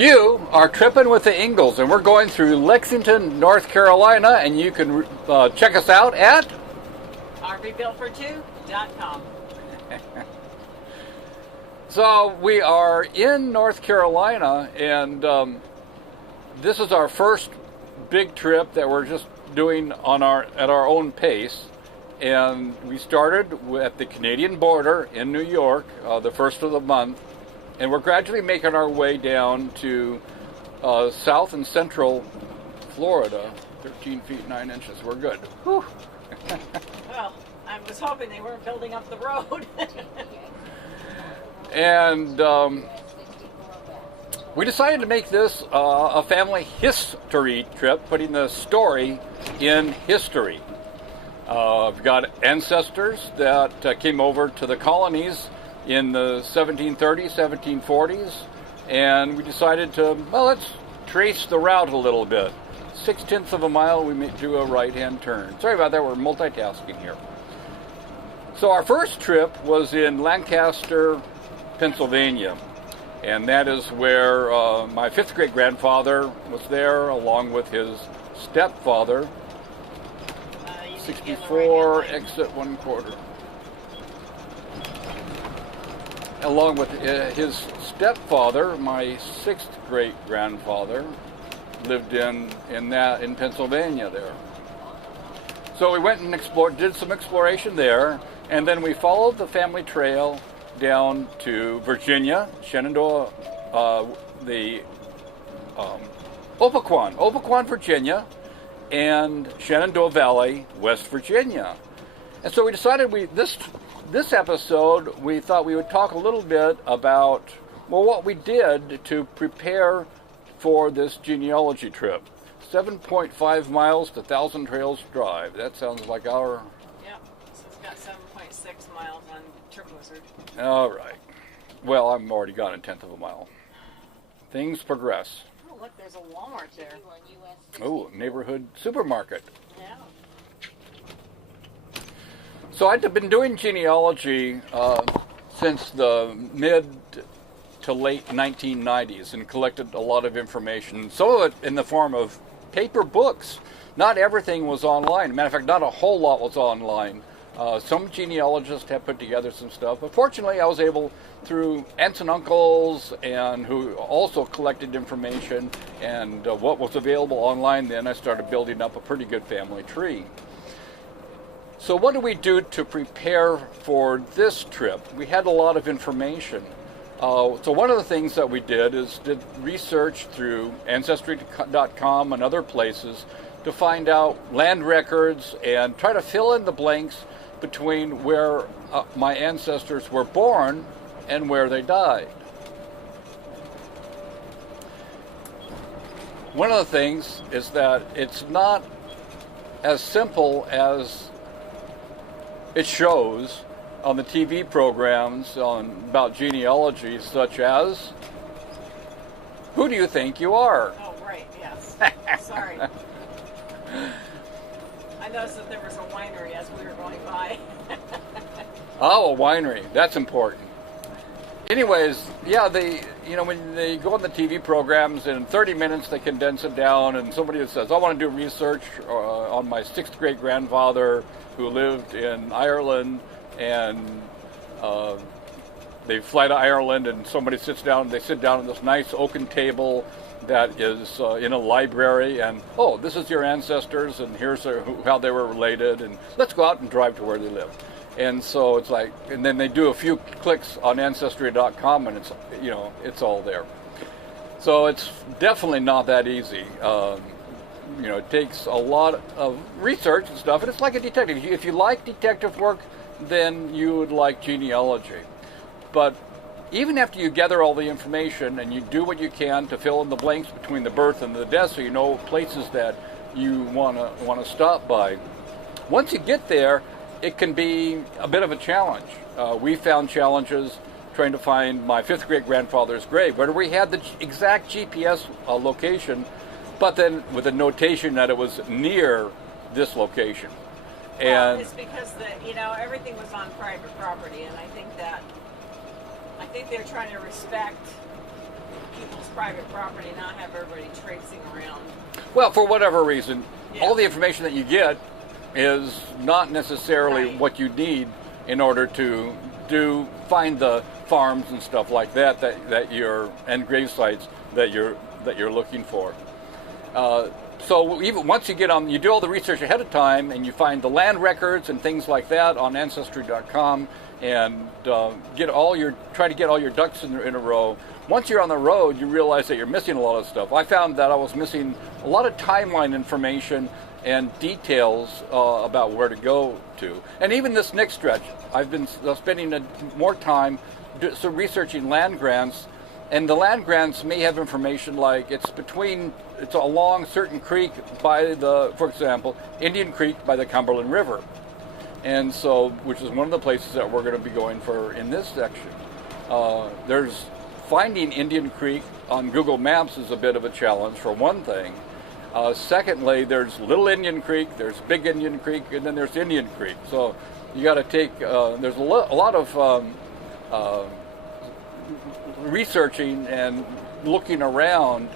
You are tripping with the Engles, and we're going through Lexington, North Carolina, and you can check us out at RVBuiltfor2.com. So we are in North Carolina, and this is our first big trip that we're just doing at our own pace. And we started at the Canadian border in New York, the first of the month, and we're gradually making our way down to south and central Florida, 13 feet 9 inches. We're good. Whew. Well, I was hoping they weren't building up the road. And we decided to make this a family history trip, putting the story in history. We've got ancestors that came over to the colonies in the 1730s, 1740s, and we decided to, well, let's trace the route a little bit. 0.6 of a mile, we may do a right-hand turn. Sorry about that, we're multitasking here. So our first trip was in Lancaster, Pennsylvania, and that is where my 5th great grandfather was there, along with his stepfather. 64, exit 1/4. Along with his stepfather, my 6th great grandfather, lived in Pennsylvania there. So we went and explored, did some exploration there, and then we followed the family trail down to Virginia, Shenandoah, Opequon, Virginia, and Shenandoah Valley, West Virginia. And so we decided this episode, we thought we would talk a little bit about, well, what we did to prepare for this genealogy trip. 7.5 miles to Thousand Trails Drive. That sounds like our... Yep, so it's got 7.6 miles on TripWizard. All right. Well, I've already gone 1/10 of a mile. Things progress. Oh, look, there's a Walmart there. Oh, neighborhood supermarket. Yeah. So I've been doing genealogy since the mid to late 1990s and collected a lot of information, some of it in the form of paper books. Not everything was online. Matter of fact, not a whole lot was online. Some genealogists have put together some stuff, but fortunately I was able, through aunts and uncles, and who also collected information and what was available online, then I started building up a pretty good family tree. So what do we do to prepare for this trip? We had a lot of information. So one of the things that we did research through Ancestry.com and other places to find out land records and try to fill in the blanks between where my ancestors were born and where they died. One of the things is that it's not as simple as it shows on the TV programs about genealogy, such as, who do you think you are? Oh, right, yes. Sorry. I noticed that there was a winery as we were going by. Oh, a winery. That's important. Anyways, yeah, when they go on the TV programs, in 30 minutes they condense it down, and somebody says, I want to do research on my 6th great grandfather who lived in Ireland, and they fly to Ireland, and somebody sits down, they sit down at this nice oaken table that is in a library, and, oh, this is your ancestors, and here's how they were related, and let's go out and drive to where they live. And so it's like, and then they do a few clicks on Ancestry.com, and it's all there. So it's definitely not that easy. It takes a lot of research and stuff, and it's like a detective. If you like detective work, then you would like genealogy. But even after you gather all the information and you do what you can to fill in the blanks between the birth and the death, so you know places that you want to stop by, once you get there, it can be a bit of a challenge. We found challenges trying to find my 5th great grandfather's grave, where we had the exact GPS location, but then with a notation that it was near this location. Well, it's because everything was on private property, and I think they're trying to respect people's private property, not have everybody traipsing around. Well, for whatever reason, Yeah. all the information that you get is not necessarily Right. what you need in order to find the farms and stuff like that and grave sites that you're looking for. So even once you you do all the research ahead of time, and you find the land records and things like that on Ancestry.com, and try to get all your ducks in a row. Once you're on the road, you realize that you're missing a lot of stuff. I found that I was missing a lot of timeline information and details about where to go to. And even this next stretch, I've been spending more time researching land grants. And the land grants may have information like it's along certain creek for example, Indian Creek by the Cumberland River. And so, which is one of the places that we're going to be going for in this section. There's finding Indian Creek on Google Maps is a bit of a challenge for one thing. Secondly, there's Little Indian Creek, there's Big Indian Creek, and then there's Indian Creek. So you got to take, there's a lot of researching and looking around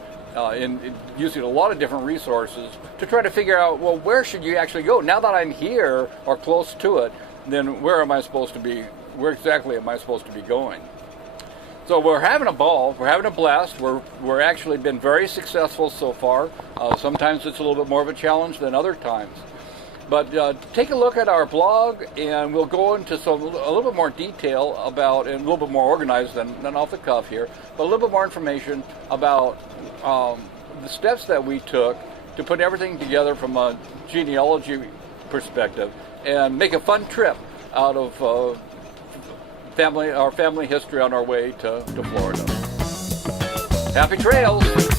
in using a lot of different resources to try to figure out, well, where should you actually go? Now that I'm here or close to it, then where exactly am I supposed to be going? So we're having a ball, we're having a blast, we're actually been very successful so far. Sometimes it's a little bit more of a challenge than other times. But take a look at our blog, and we'll go into a little bit more detail about, and a little bit more organized than off the cuff here, but a little bit more information about the steps that we took to put everything together from a genealogy perspective and make a fun trip out of our family history on our way to Florida. Happy trails!